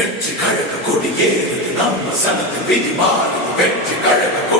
வெற்றி கழக கொடி ஏறுது நம்ம சனத்து விதி மாறுது வெற்றி கழக கொடி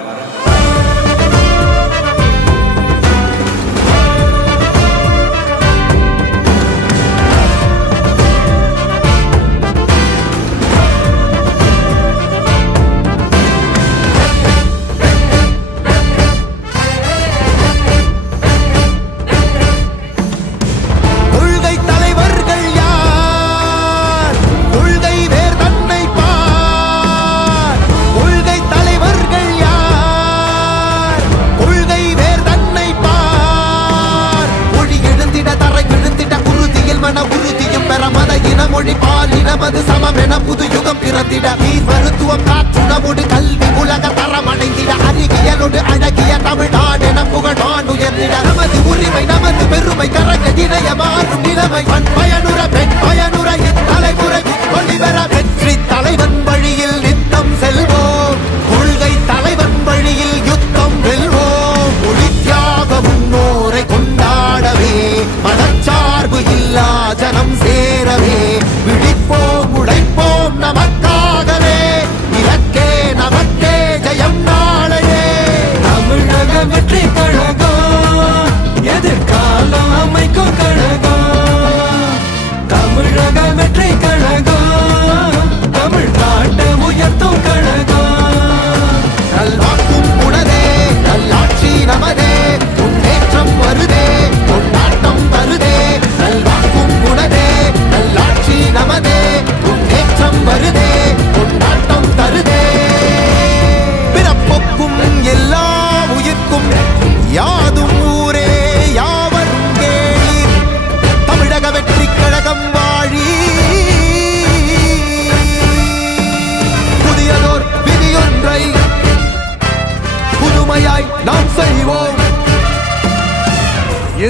நிலைமை பயணம்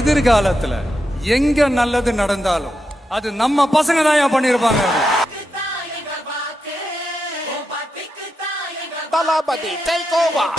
எதிர்காலத்துல எங்க நல்லது நடந்தாலும் அது நம்ம பசங்க தான் பண்ணிருப்பாங்க. தலாபதி டேக் ஓவர்